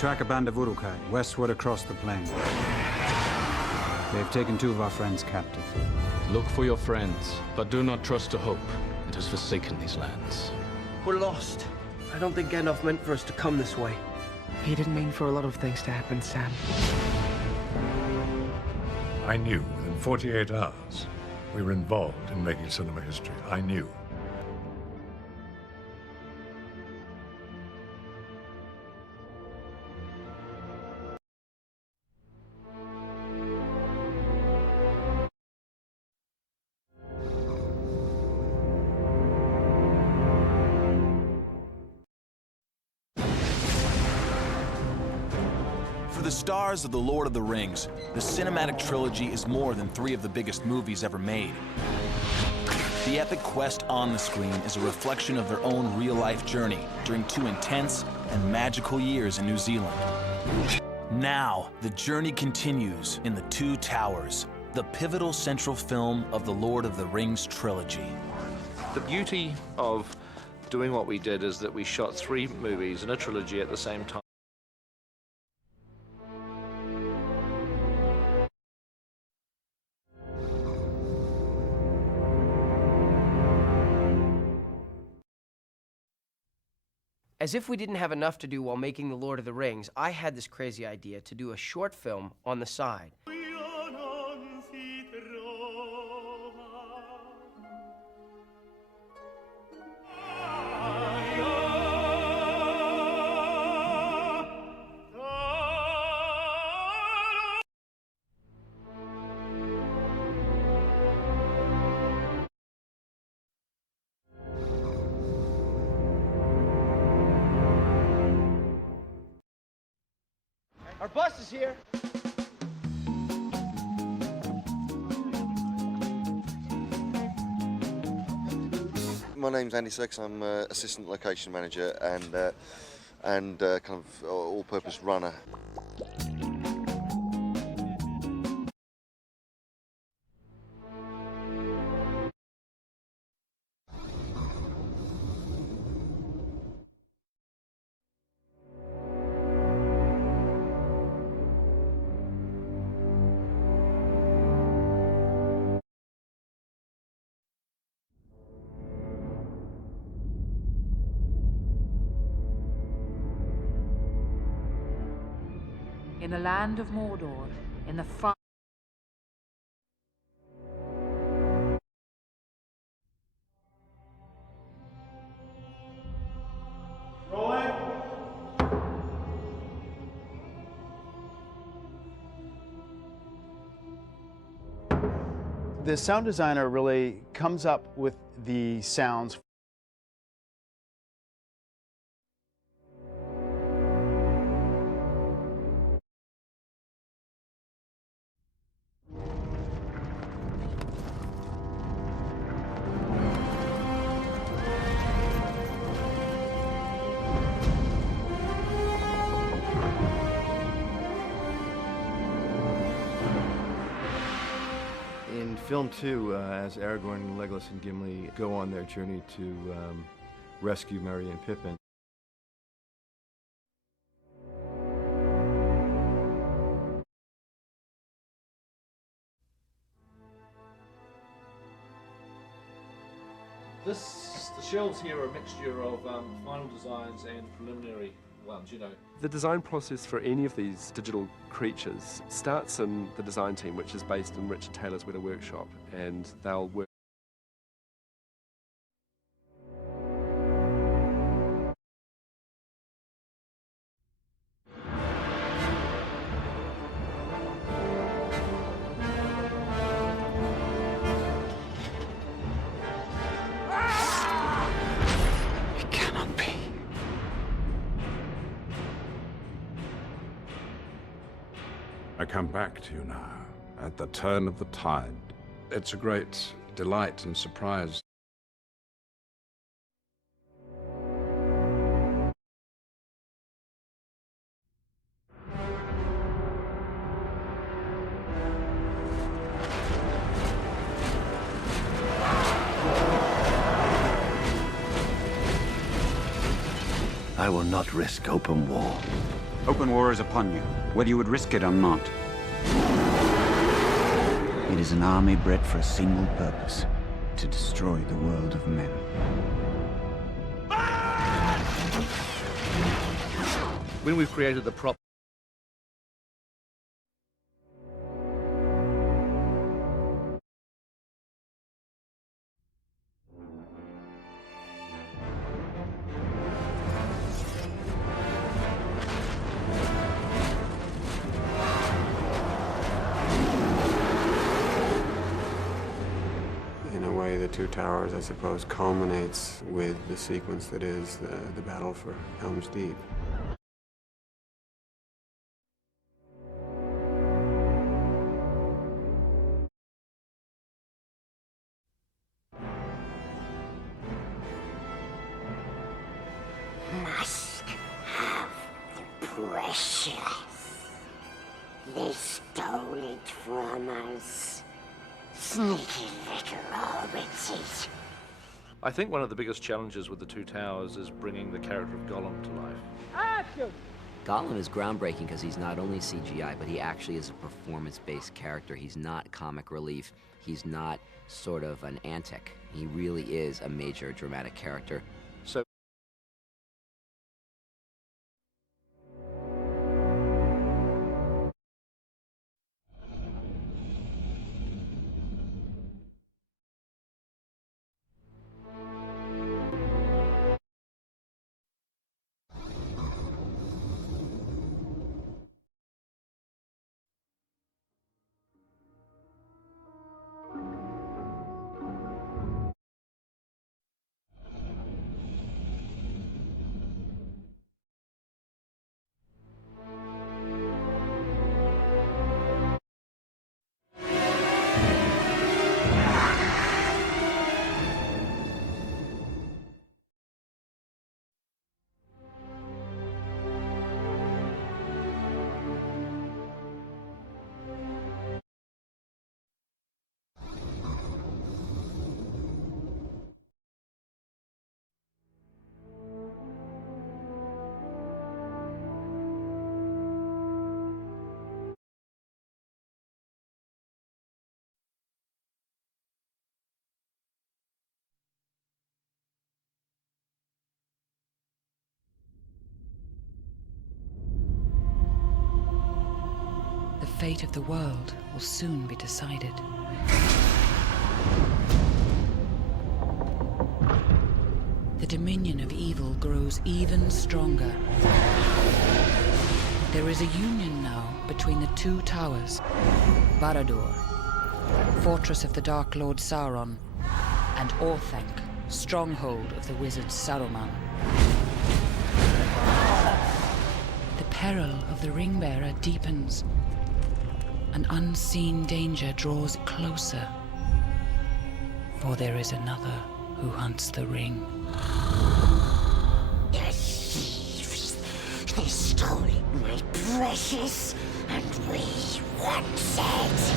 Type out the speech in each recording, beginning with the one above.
track a band of Urukai westward across the plain. They've taken 2 of our friends captive. Look for your friends, but do not trust to hope. It has forsaken these lands. We're lost. I don't think Gandalf meant for us to come this way. He didn't mean for a lot of things to happen, Sam. I knew within 48 hours we were involved in making cinema history. I knew. For the stars of The Lord of the Rings, the cinematic trilogy is more than 3 of the biggest movies ever made. The epic quest on the screen is a reflection of their own real-life journey during 2 intense and magical years in New Zealand. Now, the journey continues in The Two Towers, the pivotal central film of the Lord of the Rings trilogy. The beauty of doing what we did is that we shot 3 movies in a trilogy at the same time. As if we didn't have enough to do while making The Lord of the Rings, I had this crazy idea to do a short film on the side. Our bus is here. My name's Andy Six. I'm assistant location manager and kind of all-purpose runner. In the land of Mordor, in the far... Rolling. The sound designer really comes up with the sounds. In film 2, as Aragorn, Legolas, and Gimli go on their journey to rescue Merry and Pippin, The shelves here are a mixture of final designs and preliminary ones, you know. The design process for any of these digital creatures starts in the design team, which is based in Richard Taylor's Weta workshop, and they'll work. I come back to you now, at the turn of the tide. It's a great delight and surprise. I will not risk open war Open war is upon you, whether you would risk it or not. It is an army bred for a single purpose, to destroy the world of men. When we've created the prop, in a way, the Two Towers, I suppose, culminates with the sequence that is the battle for Helm's Deep. Must have the precious. They stole it from us. Sneaky little hobbitses. I think one of the biggest challenges with the Two Towers is bringing the character of Gollum to life. Action! Gollum is groundbreaking because he's not only CGI, but he actually is a performance-based character. He's not comic relief. He's not sort of an antic. He really is a major dramatic character. So The fate of the world will soon be decided. The dominion of evil grows even stronger. There is a union now between the Two Towers, Barad-dûr, fortress of the Dark Lord Sauron, and Orthanc, stronghold of the wizard Saruman. The peril of the Ringbearer deepens. An unseen danger draws closer, for there is another who hunts the ring. The thieves! They stole my precious, and we want it!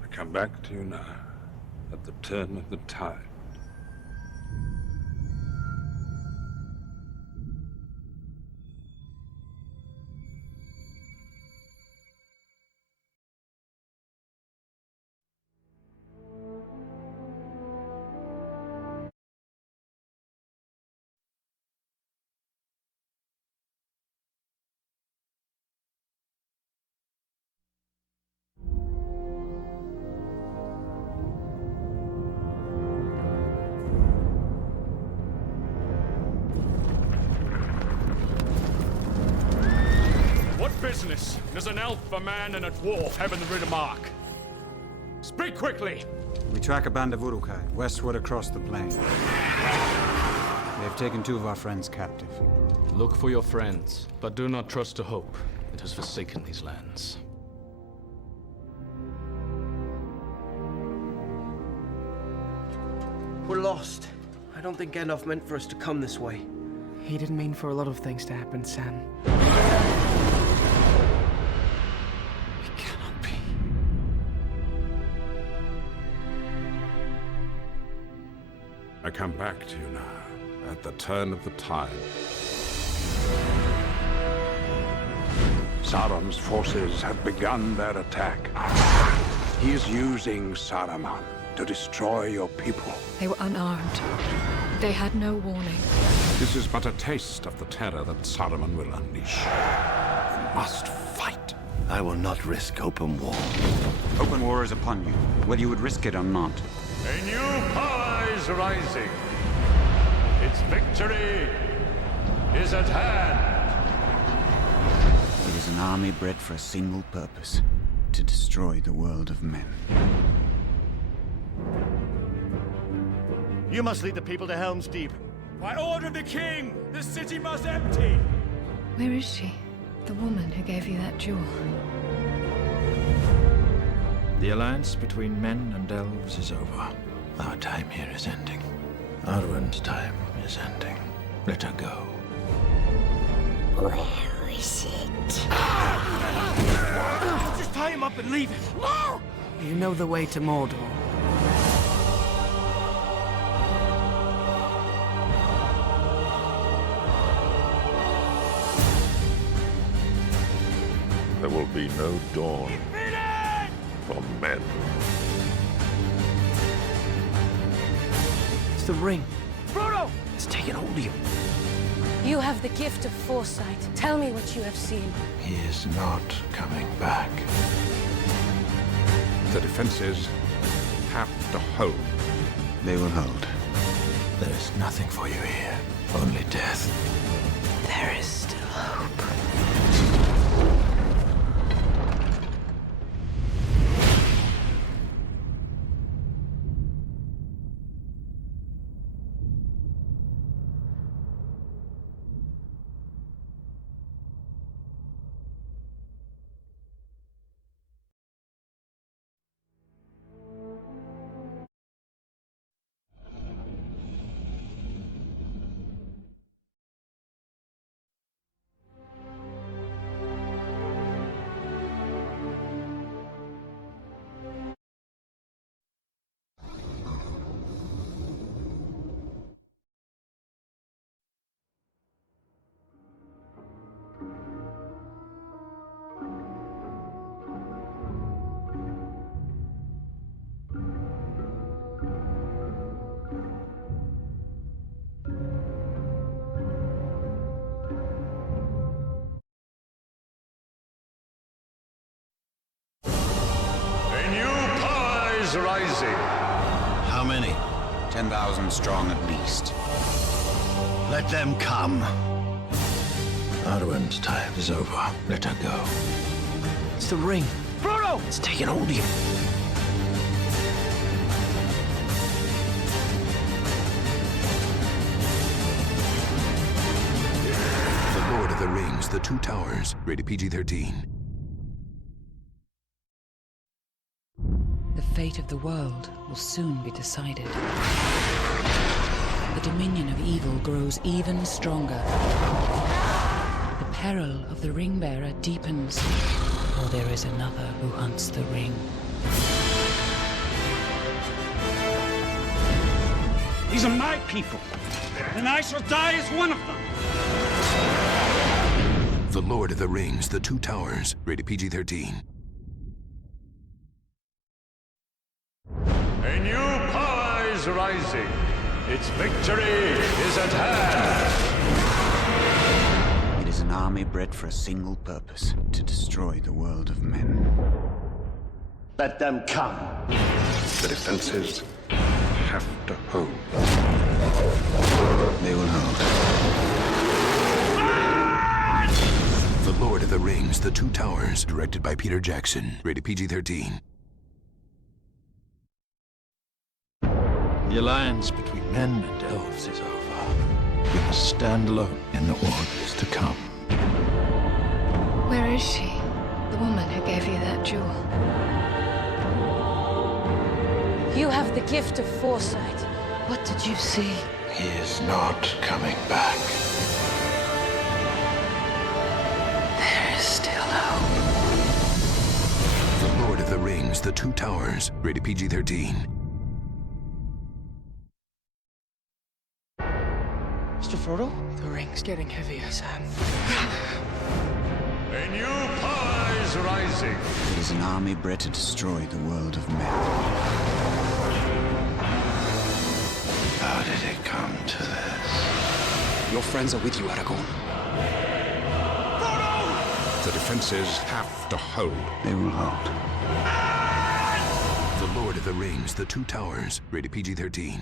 I come back to you now, at the turn of the tide. There's an elf, a man, and a dwarf having the Riddermark. Speak quickly! We track a band of Urukai, westward across the plain. They have taken 2 of our friends captive. Look for your friends, but do not trust to hope. It has forsaken these lands. We're lost. I don't think Gandalf meant for us to come this way. He didn't mean for a lot of things to happen, Sam. I come back to you now, at the turn of the tide. Sauron's forces have begun their attack. He is using Saruman to destroy your people. They were unarmed. They had no warning. This is but a taste of the terror that Saruman will unleash. You must fight. I will not risk open war. Open war is upon you, whether you would risk it or not. A new power is rising. Its victory is at hand. It is an army bred for a single purpose, to destroy the world of men. You must lead the people to Helm's Deep. By order of the king, the city must empty! Where is she? The woman who gave you that jewel. The alliance between men and elves is over. Our time here is ending. Arwen's time is ending. Let her go. Where is it? Just tie him up and leave him. No! You know the way to Mordor. There will be no dawn for men. It's the ring. Frodo! It's taken hold of you. You have the gift of foresight. Tell me what you have seen. He is not coming back. The defenses have to hold. They will hold. There is nothing for you here. Only death. There is still hope. A new power is rising. How many? 10,000 strong at least. Let them come. Arwen's time is over. Let her go. It's the ring. Frodo! It's taken hold of you. The Lord of the Rings, The Two Towers, rated PG-13. The fate of the world will soon be decided. The dominion of evil grows even stronger. The peril of the ring-bearer deepens, for there is another who hunts the ring. These are my people, and I shall die as one of them. The Lord of the Rings, The Two Towers, rated PG-13. A new power is rising. Its victory is at hand. It is an army bred for a single purpose, to destroy the world of men. Let them come. The defenses have to hold. They will hold. The Lord of of the Rings, The Two Towers, directed by Peter Jackson, rated PG-13. The alliance between men and elves is over. We must stand alone in the wars to come. Where is she? The woman who gave you that jewel. You have the gift of foresight. What did you see? He is not coming back. There is still hope. The Lord of the Rings, The Two Towers, rated PG-13. Mr. Frodo? The ring's getting heavier, Sam. A new power is rising. It is an army bred to destroy the world of men. How did it come to this? Your friends are with you, Aragorn. The defenses have to hold. They will hold. The Lord of the Rings, The Two Towers, rated PG-13.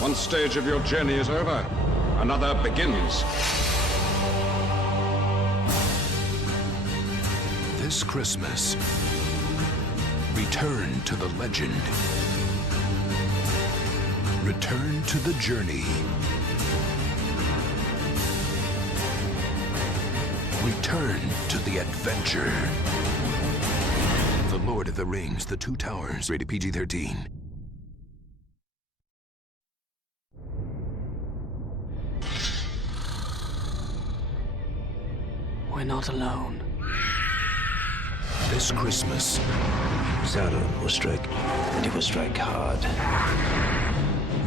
One stage of your journey is over. Another begins. This Christmas, return to the legend. Return to the journey. Return to the adventure. The Lord of the Rings, The Two Towers, rated PG-13. We're not alone. This Christmas, Sauron will strike, and he will strike hard.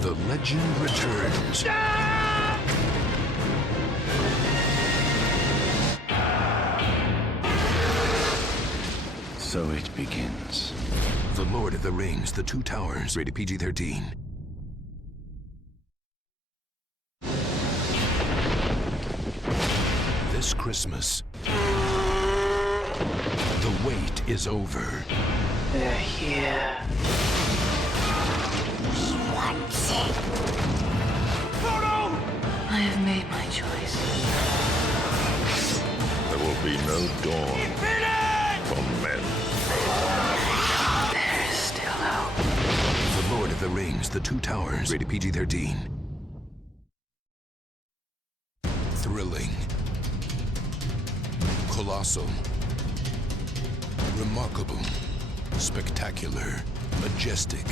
the legend returns. So it begins. The Lord of the Rings, The Two Towers, rated PG-13. This Christmas, the wait is over. They're here. We want it. Frodo! I have made my choice. There will be no dawn for men. There is still hope. The Lord of the Rings, The Two Towers, rated PG-13. Thrilling. Colossal. Remarkable. Spectacular. Majestic.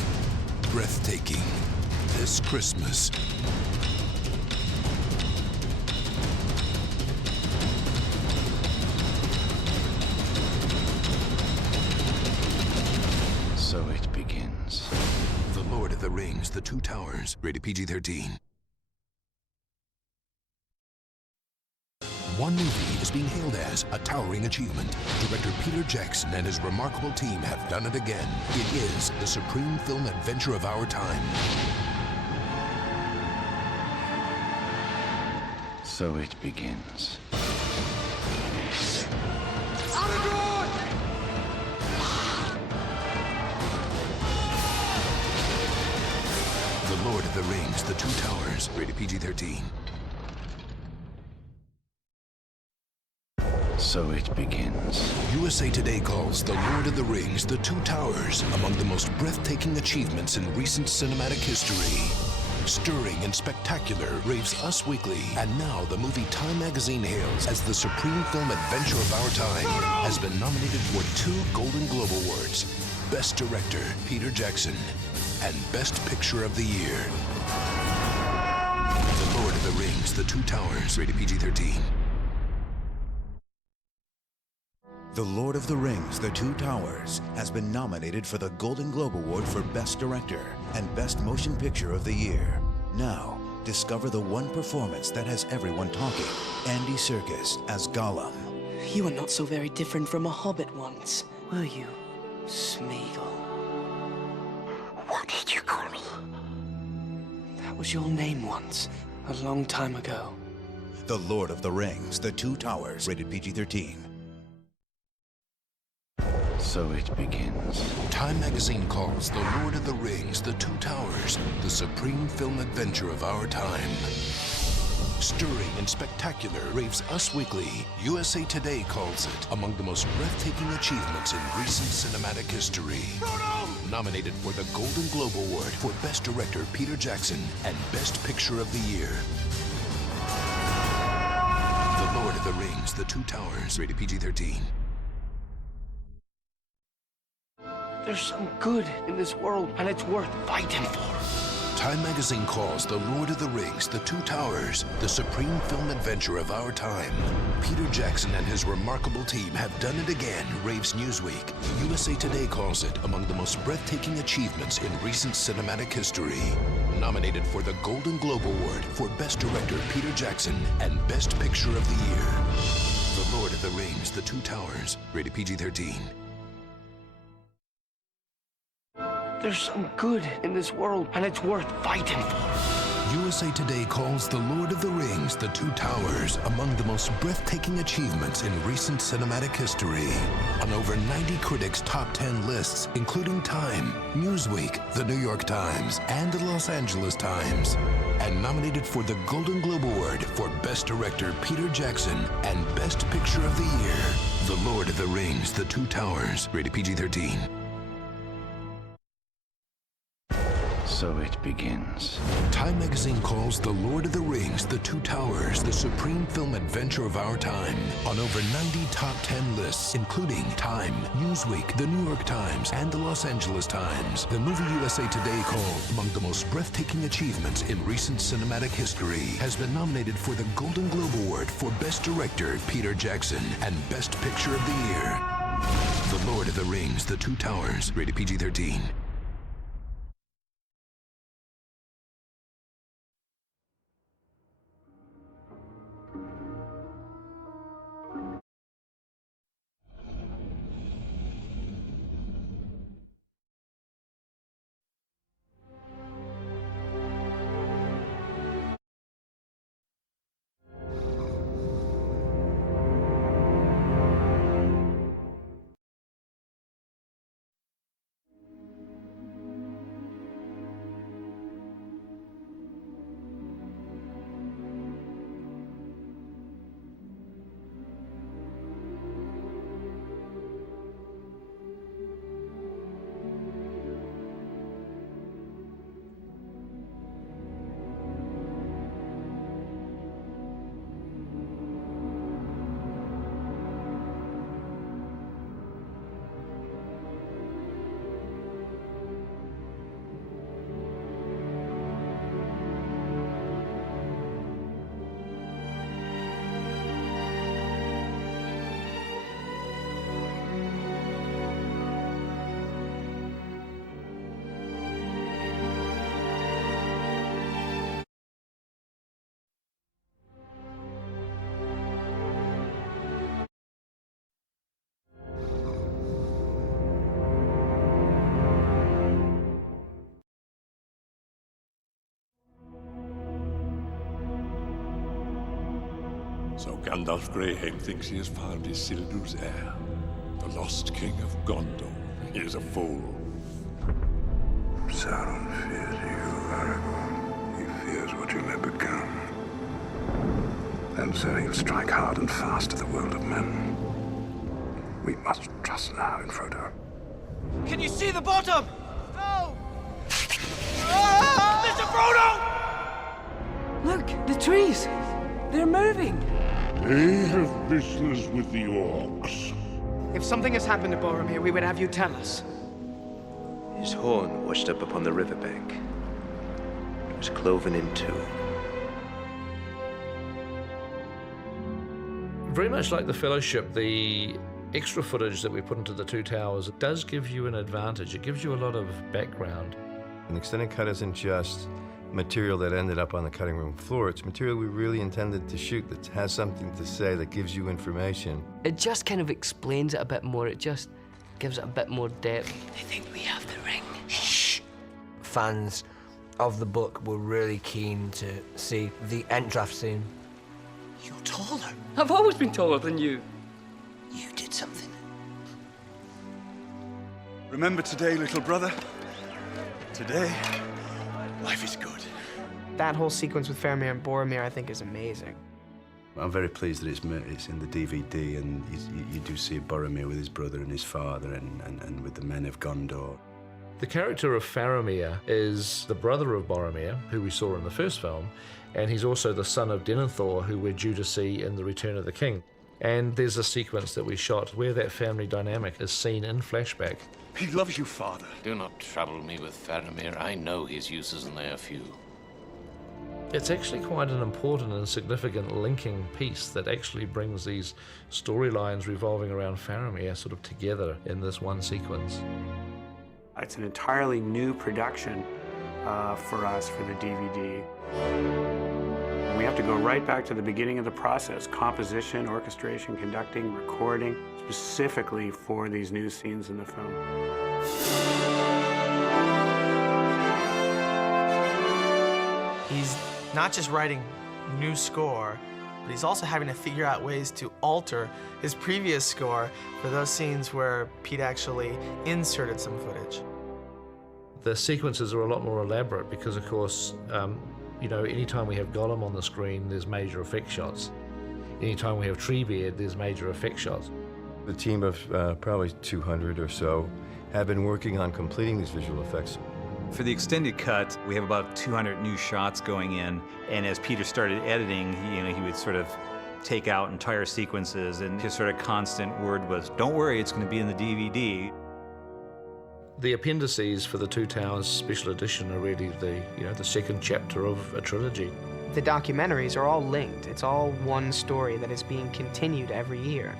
Breathtaking. This Christmas. So it begins. The Lord of the Rings, The Two Towers, rated PG-13. One movie is being hailed as a towering achievement. Director Peter Jackson and his remarkable team have done it again. It is the supreme film adventure of our time. So it begins. The Lord of the Rings, The Two Towers, rated PG-13. So it begins. USA Today calls The Lord of the Rings, The Two Towers among the most breathtaking achievements in recent cinematic history. Stirring and spectacular, raves Us Weekly, and now the movie Time magazine hails as the supreme film adventure of our time, has been nominated for 2 Golden Globe Awards: Best Director, Peter Jackson, and Best Picture of the Year. The Lord of the Rings, The Two Towers, rated PG-13. The Lord of the Rings, The Two Towers has been nominated for the Golden Globe Award for Best Director and Best Motion Picture of the Year. Now, discover the one performance that has everyone talking. Andy Serkis as Gollum. You were not so very different from a hobbit once, were you, Smeagol? What did you call me? That was your name once, a long time ago. The Lord of the Rings, The Two Towers, rated PG-13. So it begins. Time magazine calls The Lord of the Rings, The Two Towers, the supreme film adventure of our time. Stirring and spectacular, raves Us Weekly. USA Today calls it among the most breathtaking achievements in recent cinematic history. Nominated for the Golden Globe Award for Best Director Peter Jackson and Best Picture of the Year. The Lord of the Rings, The Two Towers, rated PG-13. There's some good in this world, and it's worth fighting for. Time magazine calls The Lord of the Rings, The Two Towers, the supreme film adventure of our time. Peter Jackson and his remarkable team have done it again, raves Newsweek. USA Today calls it among the most breathtaking achievements in recent cinematic history. Nominated for the Golden Globe Award for Best Director Peter Jackson and Best Picture of the Year. The Lord of the Rings, The Two Towers, rated PG-13. There's some good in this world, and it's worth fighting for. USA Today calls The Lord of the Rings, The Two Towers, among the most breathtaking achievements in recent cinematic history. On over 90 critics' top 10 lists, including Time, Newsweek, The New York Times, and the Los Angeles Times. And nominated for the Golden Globe Award for Best Director Peter Jackson and Best Picture of the Year. The Lord of the Rings, The Two Towers, rated PG-13. So it begins. Time magazine calls The Lord of the Rings, The Two Towers, the supreme film adventure of our time. On over 90 top 10 lists, including Time, Newsweek, The New York Times, and the Los Angeles Times. The movie USA Today called among the most breathtaking achievements in recent cinematic history has been nominated for the Golden Globe Award for Best Director Peter Jackson and Best Picture of the Year. The Lord of the Rings, The Two Towers, rated PG-13. So Gandalf Greyhaim thinks he has found Isildur's heir, the lost king of Gondor. He is a fool. Sauron fears you, Aragorn. He fears what you may become. And so he'll strike hard and fast at the world of men. We must trust now in Frodo. Can you see the bottom? No! Mr. Frodo! Look, the trees! They're moving! They have business with the orcs. If something has happened to Boromir, we would have you tell us. His horn washed up upon the riverbank. It was cloven in two. Very much like the Fellowship, the extra footage that we put into the Two Towers does give you an advantage. It gives you a lot of background. An extended cut isn't just material that ended up on the cutting room floor. It's material we really intended to shoot that has something to say, that gives you information. It just kind of explains it a bit more. It just gives it a bit more depth. I think we have the ring. Shh! Fans of the book were really keen to see the end draft scene. You're taller. I've always been taller than you. You did something. Remember today, little brother. Today, life is good. That whole sequence with Faramir and Boromir, I think, is amazing. I'm very pleased that it's in the DVD, and you do see Boromir with his brother and his father, and with the men of Gondor. The character of Faramir is the brother of Boromir, who we saw in the first film, and he's also the son of Denethor, who we're due to see in The Return of the King. And there's a sequence that we shot where that family dynamic is seen in flashback. He loves you, father. Do not trouble me with Faramir. I know his uses, and they are few. It's actually quite an important and significant linking piece that actually brings these storylines revolving around Faramir sort of together in this one sequence. It's an entirely new production for us for the DVD. We have to go right back to the beginning of the process: composition, orchestration, conducting, recording, specifically for these new scenes in the film. He's not just writing new score, but he's also having to figure out ways to alter his previous score for those scenes where Pete actually inserted some footage. The sequences are a lot more elaborate because, of course, you know, anytime we have Gollum on the screen, there's major effect shots. Anytime we have Treebeard, there's major effect shots. The team of probably 200 or so have been working on completing these visual effects. For the extended cut, we have about 200 new shots going in, and as Peter started editing, he would sort of take out entire sequences, and his sort of constant word was, "Don't worry, it's going to be in the DVD." The appendices for the Two Towers Special Edition are really the second chapter of a trilogy. The documentaries are all linked. It's all one story that is being continued every year.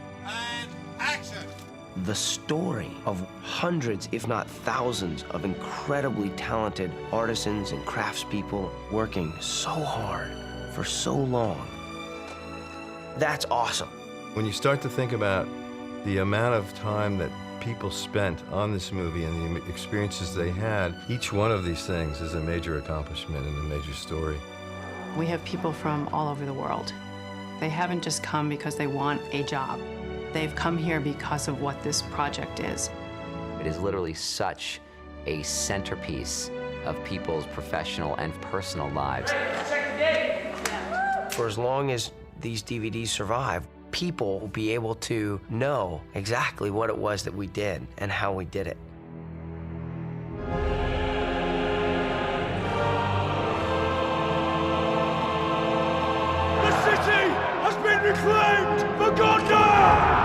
The story of hundreds, if not thousands, of incredibly talented artisans and craftspeople working so hard for so long. That's awesome. When you start to think about the amount of time that people spent on this movie and the experiences they had, each one of these things is a major accomplishment and a major story. We have people from all over the world. They haven't just come because they want a job. They've come here because of what this project is. It is literally such a centerpiece of people's professional and personal lives. For as long as these DVDs survive, people will be able to know exactly what it was that we did and how we did it. The city has been reclaimed for Gondor!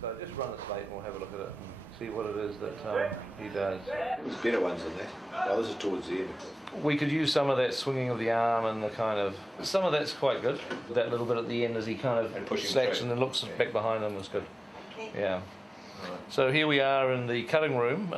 So just run the slate and we'll have a look at it and see what it is that he does. There's better ones than that. The others are towards the end. We could use some of that swinging of the arm and the kind of... Some of that's quite good. That little bit at the end as he kind of slacks and then looks back behind him is good. Yeah. So here we are in the cutting room.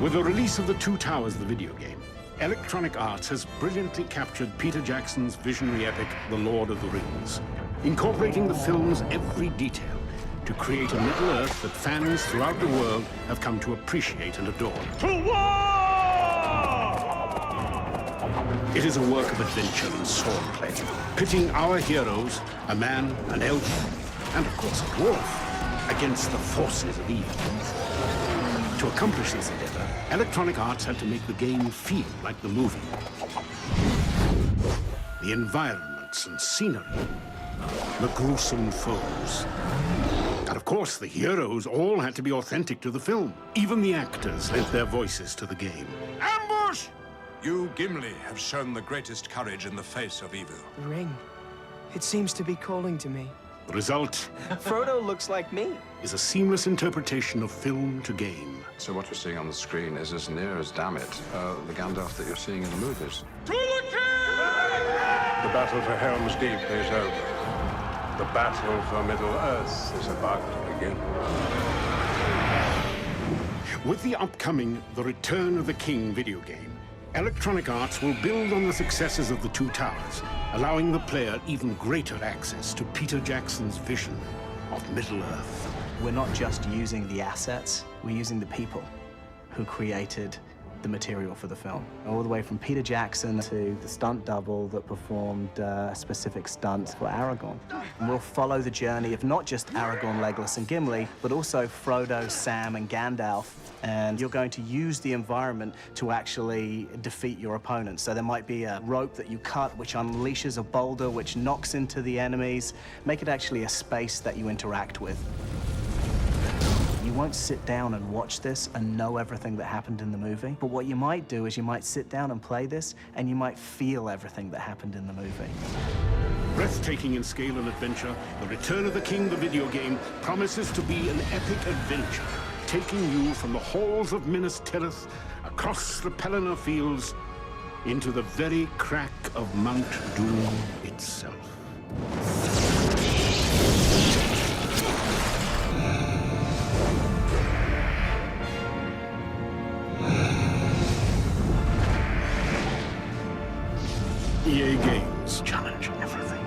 With the release of The Two Towers, the video game, Electronic Arts has brilliantly captured Peter Jackson's visionary epic, The Lord of the Rings, incorporating the film's every detail to create a Middle-earth that fans throughout the world have come to appreciate and adore. To war! It is a work of adventure and swordplay, pitting our heroes, a man, an elf, and of course a dwarf, against the forces of evil. To accomplish this endeavor, Electronic Arts had to make the game feel like the movie. The environments and scenery, the gruesome foes. And of course, the heroes all had to be authentic to the film. Even the actors lent their voices to the game. Ambush! You, Gimli, have shown the greatest courage in the face of evil. The ring. It seems to be calling to me. The result Frodo looks like me. is a seamless interpretation of film to game. So what you're seeing on the screen is as near as, damn it, the Gandalf that you're seeing in the movies. To the king! The battle for Helm's Deep is over. The battle for Middle-earth is about to begin. With the upcoming The Return of the King video game, Electronic Arts will build on the successes of The Two Towers, allowing the player even greater access to Peter Jackson's vision of Middle-earth. We're not just using the assets, we're using the people who created the material for the film. All the way from Peter Jackson to the stunt double that performed specific stunts for Aragorn. And we'll follow the journey of not just Aragorn, Legolas, and Gimli, but also Frodo, Sam, and Gandalf. And you're going to use the environment to actually defeat your opponents. So there might be a rope that you cut, which unleashes a boulder, which knocks into the enemies. Make it actually a space that you interact with. You won't sit down and watch this and know everything that happened in the movie, but what you might do is you might sit down and play this, and you might feel everything that happened in the movie. Breathtaking in scale and adventure, The Return of the King, the video game, promises to be an epic adventure, taking you from the halls of Minas Tirith, across the Pelennor fields, into the very crack of Mount Doom itself. EA Games challenge everything.